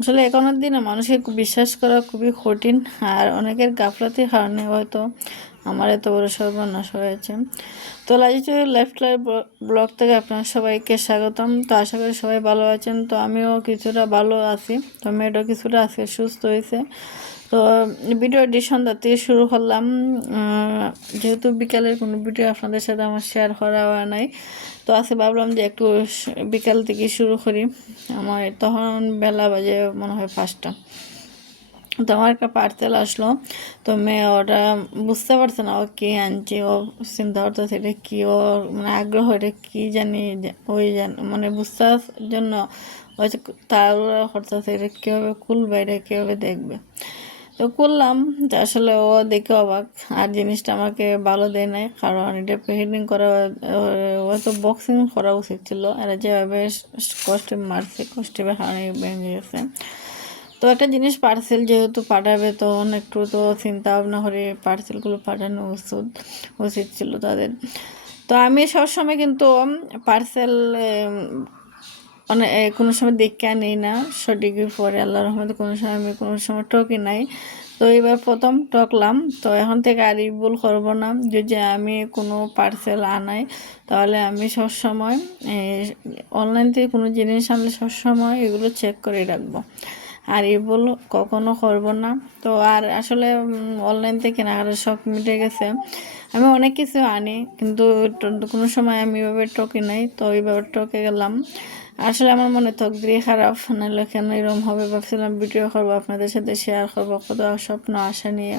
আসলে এখনের দিনে মানুষকে বিশ্বাস করা খুবই কঠিন, আর অনেকের গাফলাতির কারণে হয়তো আমার এত বড় সর্বনাশ হয়েছে। তো লাইজু লাইফস্টাইল ব্লগ থেকে আপনার সবাইকে স্বাগতম। তো আশা করি সবাই ভালো আছেন। তো আমিও কিছুটা ভালো আছি, তো মেয়েটাও কিছুটা আজকে সুস্থ হয়েছে। তো ভিডিওটি সন্ধ্যা থেকে শুরু করলাম, যেহেতু বিকালের কোনো ভিডিও আপনাদের সাথে আমার শেয়ার করা হয় নাই, তো আজকে ভাবলাম যে একটু বিকাল থেকে শুরু করি। আমার তখন বেলা বাজে মনে হয় 5টা। তো আমার একটা পার্সেল আসলো, তো মেয়ে ওটা বুঝতে পারছে না ও কী আনছে। ও চিন্তা করতেছে এটা কী, ও মানে আগ্রহ এটা কী জানি ওই মানে বুঝতে জন্য ওই তার করতেছে এটা কীভাবে খুলবে, এটা কীভাবে দেখবে। তো করলাম, তো আসলে ও দেখে অবাক, আর জিনিসটা আমাকে ভালো দেয় নাই, কারণ এটা প্যাকেটিং করা ও তো বক্সিং করা উচিত ছিল। এরা যেভাবে কস্টিউম মারছে, কস্টিউমের কারণে ভেঙে গেছে। তো একটা জিনিস পার্সেল যেহেতু পাঠাবে, তখন একটু তো চিন্তা ভাবনা করে পার্সেলগুলো পাঠানো উচিত ছিল তাদের। তো আমি সবসময় কিন্তু পার্সেল মানে কোনো সময় দেখে নেই না, সঠিক পরে আল্লাহর রহমতে কোনো সময় আমি কোনো সময় টকি নাই। তো এবার প্রথম টকলাম, তো এখন থেকে আর ভুল করবো না। যদি আমি কোনো পার্সেল আনাই, তাহলে আমি সবসময় অনলাইন থেকে কোনো জিনিস আনলে সবসময় এগুলো চেক করে রাখবো, আর এই ভুল কখনো করবো না। তো আর আসলে অনলাইন থেকে কেনাকাটার শখ মিটে গেছে। আমি অনেক কিছু আনি, কিন্তু কোনো সময় আমি এভাবে টকি নাই। তো এইভাবে টকে গেলাম। আসলে আমার মনে তকদিরই খারাপ, নাহলে কেন এরকম হবে। ভাবছিলাম ভিডিও করবো, আপনাদের সাথে শেয়ার করবো কত স্বপ্ন আশা নিয়ে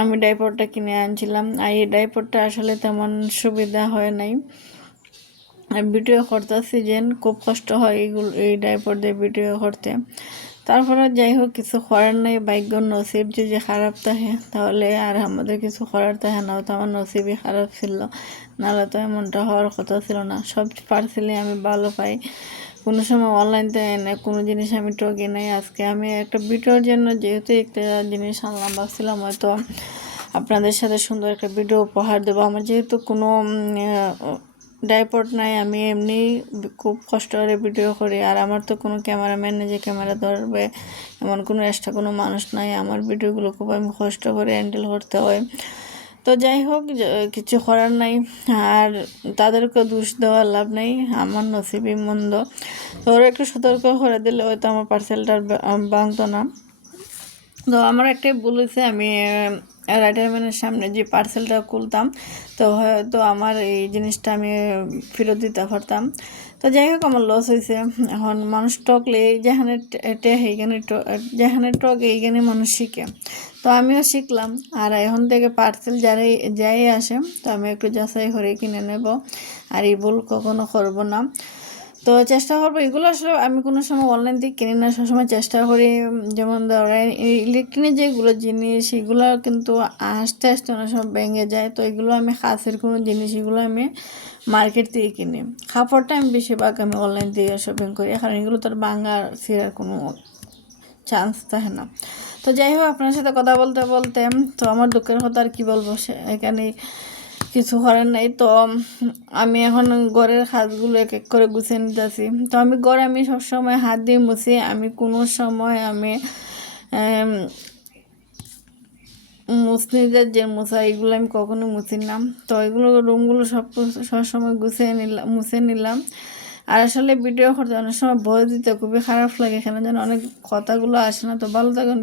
আমি ডাইপারটা কিনে আনছিলাম। আর এই ডাইপারটা আসলে তেমন সুবিধা হয় নাই। ভিডিও করতেছি যেন খুব কষ্ট হয় এই ডাইপার দিয়ে ভিডিও করতে। তারপরে যাই হোক, কিছু করার নেই, ভাগ্য নসিব যদি খারাপ থাকে তাহলে আর আমাদের কিছু করার থাকে না। তো আমার নসিবই খারাপ ছিল, নাহলে তো এমনটা হওয়ার কথা ছিল না। সব পার্সেলই আমি ভালো পাই, কোনো সময় অনলাইন থেকে এনে কোনো জিনিস আমি টকি নাই। আজকে আমি একটা ভিডিওর জন্য যেহেতু একটা জিনিস আনলাম, ভাবছিলাম হয়তো আপনাদের সাথে সুন্দর একটা ভিডিও উপহার দেবো। আমার যেহেতু কোনো ডাইপড নাই, আমি এমনি খুব কষ্ট করে ভিডিও করি, আর আমার তো কোনো ক্যামেরাম্যান নেই যে ক্যামেরা ধরবে, এমন কোনো এক্সট্রা কোনো মানুষ নাই। আমার ভিডিওগুলো খুব আমি কষ্ট করে হ্যান্ডেল করতে হয়। তো যাই হোক, কিছু করার নাই, আর তাদেরকে দোষ দেওয়ার লাভ নেই, আমার নসিবই মন্দ। তো ওরা একটু সতর্ক করে দিলে হয়তো আমার পার্সেলটার ভাঙতো না। তো আমার একটাই ভুল হয়েছে, আমি রাইটারম্যানের সামনে যে পার্সেলটা খুলতাম, তো হয়তো আমার এই জিনিসটা আমি ফেরত দিতে পারতাম। তো যাই হোক, আমার লস হয়েছে। এখন মানুষ টকলে যেখানে এইখানে যেখানে টক এইখানে মানুষ শিখে, তো আমিও শিখলাম। আর এখন থেকে পার্সেল যাই আসে, তো আমি একটু যাচাই করে কিনে নেব, আর এই ভুল কখনো করবো না। তো চেষ্টা করবো, এগুলো আসলে আমি কোনো সময় অনলাইন থেকে কিনি না, সবসময় চেষ্টা করি। যেমন ধরেন ইলেকট্রনিক যেগুলো জিনিস, এগুলো কিন্তু আস্তে আস্তে অনেক সময় ভেঙে যায়। তো এগুলো আমি কাছের কোনো জিনিস, এগুলো আমি মার্কেট থেকে কিনি। কাপড়টা আমি বেশিরভাগ আমি অনলাইন থেকে শপিং করি, কারণ এগুলো তার ভাঙার ছিঁড়ার কোনো চান্স থাকে না। তো যাই হোক, আপনার সাথে কথা বলতে বলতে তো আমার দুঃখের কথা আর কি বলবো, এখানে কিছু করার নাই। তো আমি এখন ঘরের হাতগুলো এক এক করে গুছিয়ে নিতেছি। তো আমি আমি সবসময় হাত দিয়ে মুছি, আমি কোনো সময় আমি মুসনিদের যে মুছা, এগুলো আমি কখনো মুছি না। তো এগুলো রুমগুলো সবসময় মুছে নিলাম। আর আসলে ভিডিও করতে অনেক সময় ভয় দিতে খুবই খারাপ লাগে, এখানে যেন অনেক কথাগুলো আসে না। তো ভালো থাকুন,